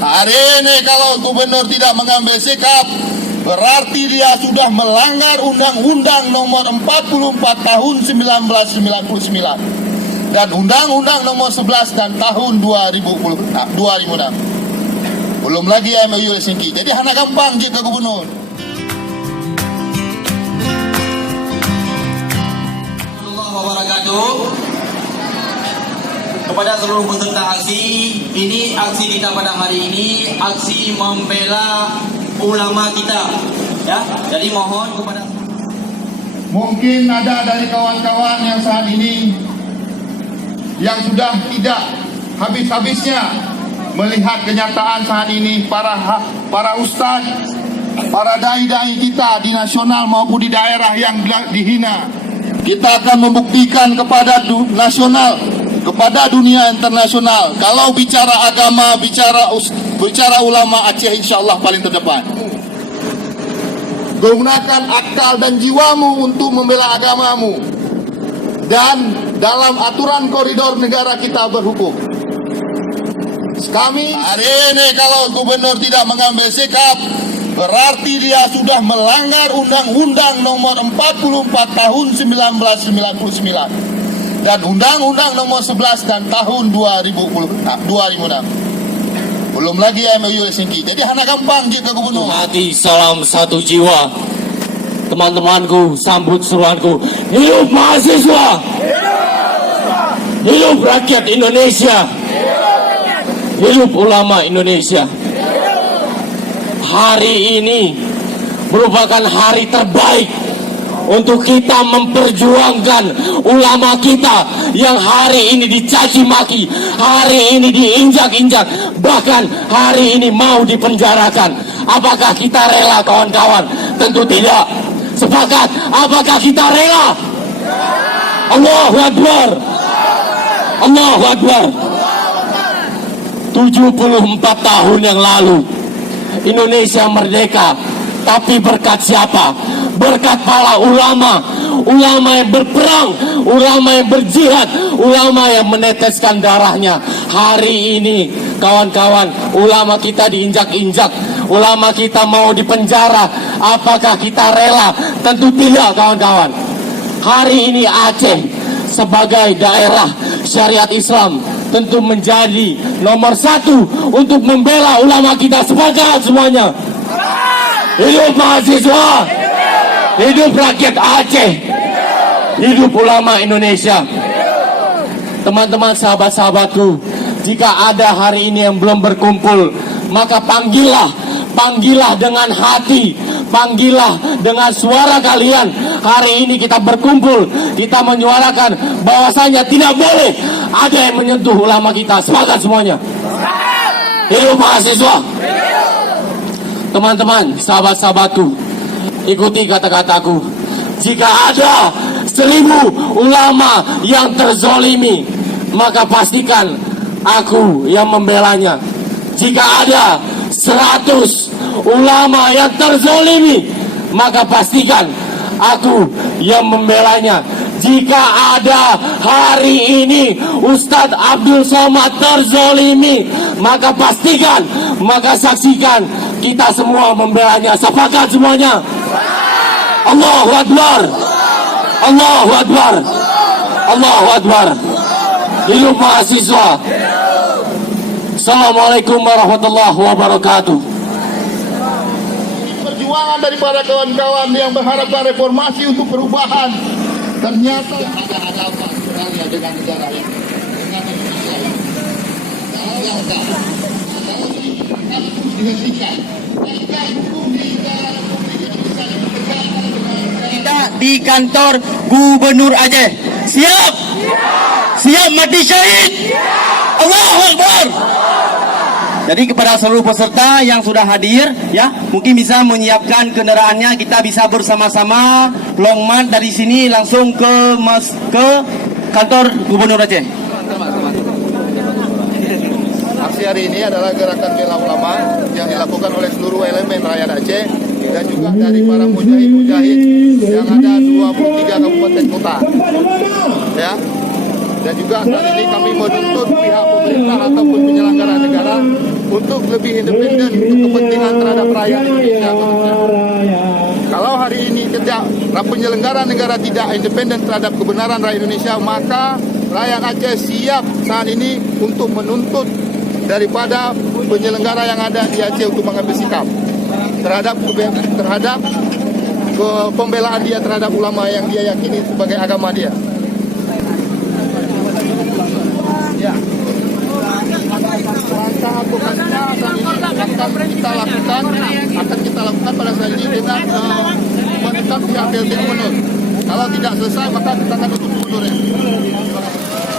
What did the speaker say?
Hari ini kalau gubernur tidak mengambil sikap, berarti dia sudah melanggar Undang-Undang Nomor 44 Tahun 1999 dan Undang-Undang Nomor 11 dan Tahun 2006. Belum lagi MOU Helsinki. Jadi hanya gampang je ke gubernur. Kepada seluruh peserta aksi, ini aksi kita pada hari ini aksi membela ulama kita, ya. Jadi mohon kepada Mungkin ada dari kawan-kawan yang saat ini yang sudah tidak habis-habisnya melihat kenyataan saat ini para ustaz, para dai-dai kita di nasional maupun di daerah yang dihina. Kita akan membuktikan kepada nasional, kepada dunia internasional, kalau bicara agama, bicara ulama, Aceh insya Allah paling terdepan. Gunakan akal dan jiwamu untuk membela agamamu, dan dalam aturan koridor negara kita berhukum. Kami hari ini kalau gubernur tidak mengambil sikap, berarti dia sudah melanggar Undang-Undang Nomor 44 Tahun 1999 dan Undang-Undang Nomor 11 dan Tahun 2006. Belum lagi MOU Helsinki. Jadi hanya gampang je ke gubernur. Hati salam satu jiwa. Teman-temanku, sambut seruanku. Hidup mahasiswa. Hidup rakyat Indonesia. Hidup ulama Indonesia. Hari ini merupakan hari terbaik untuk kita memperjuangkan ulama kita yang hari ini dicaci maki, hari ini diinjak-injak, bahkan hari ini mau dipenjarakan. Apakah kita rela, kawan-kawan? Tentu tidak. Sepakat? Apakah kita rela? Allahu Akbar. Allahu Akbar. 74 tahun yang lalu Indonesia merdeka, tapi berkat siapa? Berkat para ulama, ulama yang berperang, ulama yang berjihad, ulama yang meneteskan darahnya. Hari ini kawan-kawan, ulama kita diinjak-injak, ulama kita mau dipenjara. Apakah kita rela? Tentu tidak, kawan-kawan. Hari ini Aceh sebagai daerah syariat Islam tentu menjadi nomor satu untuk membela ulama kita. Sepakat semuanya. Hidup mahasiswa. Hidup rakyat Aceh. Hidup ulama Indonesia. Teman-teman, sahabat-sahabatku, jika ada hari ini yang belum berkumpul, maka panggillah dengan hati, panggillah dengan suara kalian. Hari ini kita berkumpul, kita menyuarakan bahwasanya tidak boleh ada yang menyentuh ulama kita. Sepakat semuanya. Hidup mahasiswa. Teman-teman, sahabat-sahabatku, ikuti kata-kataku. Jika ada 1000 ulama yang terzolimi, maka pastikan aku yang membelanya. Jika ada 100 ulama yang terzolimi, maka pastikan aku yang membelanya. Jika ada hari ini Ustadz Abdul Somad terzolimi, maka pastikan, maka saksikan kita semua membelanya. Sepakat semuanya. Allahu Akbar. Allahu Akbar. Allahu Akbar. Hidup mahasiswa. Assalamualaikum warahmatullahi wabarakatuh. Perjuangan dari para kawan-kawan yang berharapkan reformasi untuk perubahan, ternyata ada apa sebenarnya dengan negara ini, dengan Indonesia ini. Kalau dihentikan, tegak hukum di negara Republik Indonesia yang ditegakkan kita di kantor Gubernur Aceh. Siap? Siap mati syahid? Allahu Akbar. Jadi kepada seluruh peserta yang sudah hadir, ya, mungkin bisa menyiapkan kendaraannya. Kita bisa bersama-sama long march dari sini langsung ke kantor Gubernur Aceh. Aksi hari ini adalah gerakan bela ulama yang dilakukan oleh seluruh elemen rakyat Aceh dan juga dari para mujahid-mujahid yang ada 23 kabupaten kota. Ya. Dan juga saat ini kami menuntut pihak pemerintah ataupun penyelenggara negara untuk lebih independen untuk kepentingan terhadap rakyat Indonesia khususnya. Kalau hari ini penyelenggara negara tidak independen terhadap kebenaran rakyat Indonesia, maka rakyat Aceh siap saat ini untuk menuntut daripada penyelenggara yang ada di Aceh untuk mengambil sikap terhadap pembelaan dia terhadap ulama yang dia yakini sebagai agama dia. Ya. Langkah advokasinya saat ini akan kita lakukan pada saat ini dengan menekan pihak PLT Gubernur. Kalau tidak selesai maka kita akan tutup gubernur. Terima kasih.